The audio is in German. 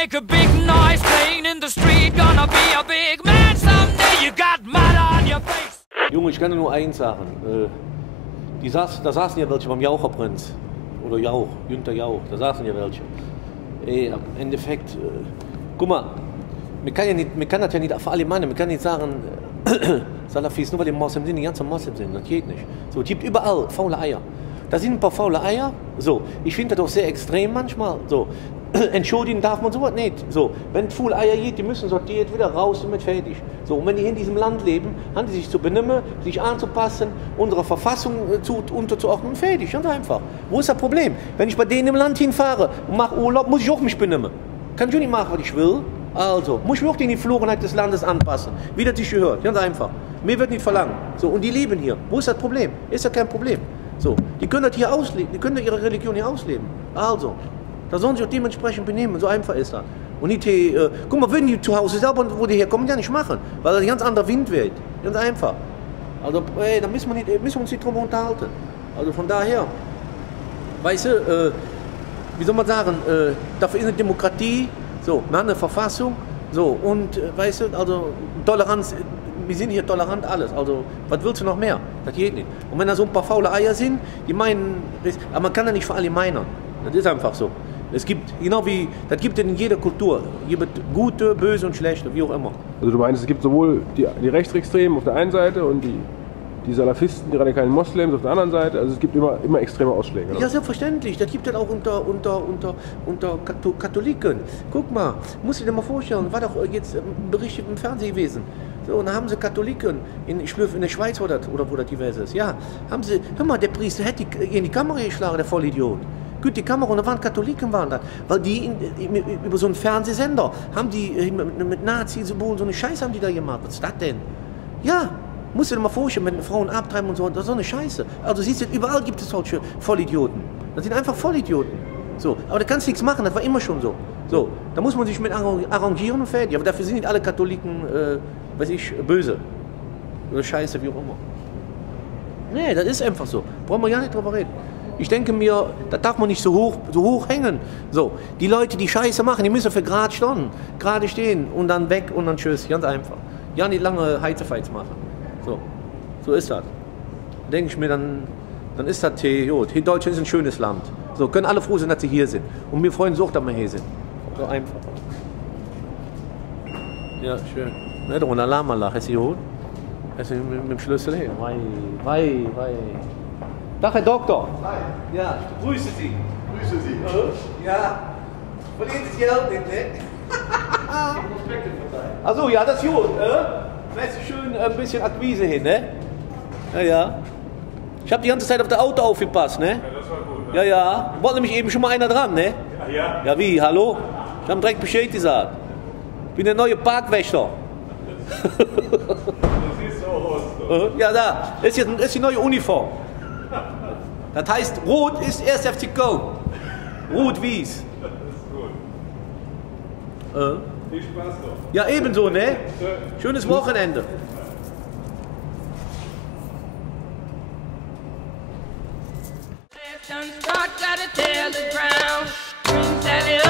make a big noise playing in the street. Gonna be a big man someday. You got mud on your face. Junge, ich kann dir nur eins sagen. Da saßen ja welche beim Jaucherprinz. Oder Jauch, Günther Jauch. Da saßen ja welche. Im Endeffekt, guck mal, man kann das ja nicht für alle Männer, man kann nicht sagen, Salafis, nur weil die Moslem sind, die ganzen Moslem sind, das geht nicht. So, es gibt überall faule Eier. Da sind ein paar faule Eier, so, ich finde das auch sehr extrem manchmal, so, entschuldigen darf man sowas nicht, so, wenn es faule Eier gibt, die müssen sortiert, wieder raus und mit fertig. So, und wenn die in diesem Land leben, haben die sich zu benehmen, sich anzupassen, unserer Verfassung unterzuordnen und fertig, ganz einfach. Wo ist das Problem? Wenn ich bei denen im Land hinfahre und mache Urlaub, muss ich auch mich benehmen. Kann ich auch nicht machen, was ich will. Also, muss ich mich auch die Geflogenheit des Landes anpassen, wie das sich gehört, ganz einfach. Mir wird nicht verlangen. So, und die leben hier. Wo ist das Problem? Ist ja kein Problem. So, die können das hier ausleben, die können ihre Religion hier ausleben. Also, da sollen sie auch dementsprechend benehmen, so einfach ist das. Und nicht, guck mal, würden die zu Hause selber, wo die herkommen, ja nicht machen, weil das ein ganz anderer Wind weht. Ganz einfach. Also, da müssen wir uns nicht drüber unterhalten. Also von daher, weißt du, wie soll man sagen, dafür ist eine Demokratie, so, wir haben eine Verfassung, so, und, weißt du, also, Toleranz, wir sind hier tolerant alles, also, was willst du noch mehr? Das geht nicht. Und wenn da so ein paar faule Eier sind, die meinen, aber man kann ja nicht für alle meinen. Das ist einfach so. Es gibt, genau wie, das gibt es in jeder Kultur. Es gibt gute, böse und schlechte, wie auch immer. Also du meinst, es gibt sowohl die Rechtsextremen auf der einen Seite und die Salafisten, die radikalen Moslems auf der anderen Seite. Also es gibt immer extreme Ausschläge. Oder? Ja, selbstverständlich. Das gibt es auch unter Katholiken. Guck mal, musst du dir mal vorstellen, war doch jetzt berichtet im Fernsehen gewesen. So, und da haben sie Katholiken, in der Schweiz oder wo das divers ist. Ja, haben sie, hör mal, der Priester hätte in die Kamera geschlagen, der Vollidiot. Gut, die Kamera, und da waren Katholiken, waren das. Weil die über so einen Fernsehsender haben die mit Nazi-Symbolen so eine Scheiße haben die da gemacht. Was ist das denn? Ja, musst du dir mal vorstellen, mit Frauen abtreiben und so, das ist so eine Scheiße. Also siehst du, überall gibt es solche Vollidioten. Das sind einfach Vollidioten. So, aber da kannst du nichts machen, das war immer schon so. So, da muss man sich mit arrangieren und fertig. Aber dafür sind nicht alle Katholiken, weiß ich, böse. Oder Scheiße, wie auch immer. Nee, das ist einfach so. Brauchen wir ja nicht drüber reden. Ich denke mir, da darf man nicht so hoch hängen. So, die Leute, die Scheiße machen, die müssen für gerade stehen und dann weg und dann tschüss, ganz einfach. Ja, nicht lange Heizefeiz machen. So ist das. Denke ich mir, dann ist das gut. Deutschland ist ein schönes Land. So, können alle froh sein, dass sie hier sind. Und wir freuen uns auch, dass wir hier sind. So einfach. Ja, schön. Ne, und Alarmanlage, hast du hier gut? Hast du mit dem Schlüssel hier? Wei. Tag, Herr Doktor. Hi. Ja, ich grüße Sie. Grüße Sie. Ja. Verlieren Sie Geld nicht, ne? Achso, ja, das ist gut. Lässt du schön ein bisschen Akquise hin, ne? Ja. Ich habe die ganze Zeit auf das Auto aufgepasst, ne? Ja, das war gut. Ne? Ja. Wollte nämlich eben schon mal einer dran, ne? Ja. Ja, wie? Hallo? Ich habe direkt Bescheid gesagt. Ich bin der neue Parkwächter. Das siehst du auch aus. Ja, da. Das ist die neue Uniform. Das heißt, Rot ist 1. FC Köln. Rot-Wies. Das ist gut. Viel Spaß noch. Ja, ebenso, ne? Schönes Wochenende. Start, gotta tell the ground. Sally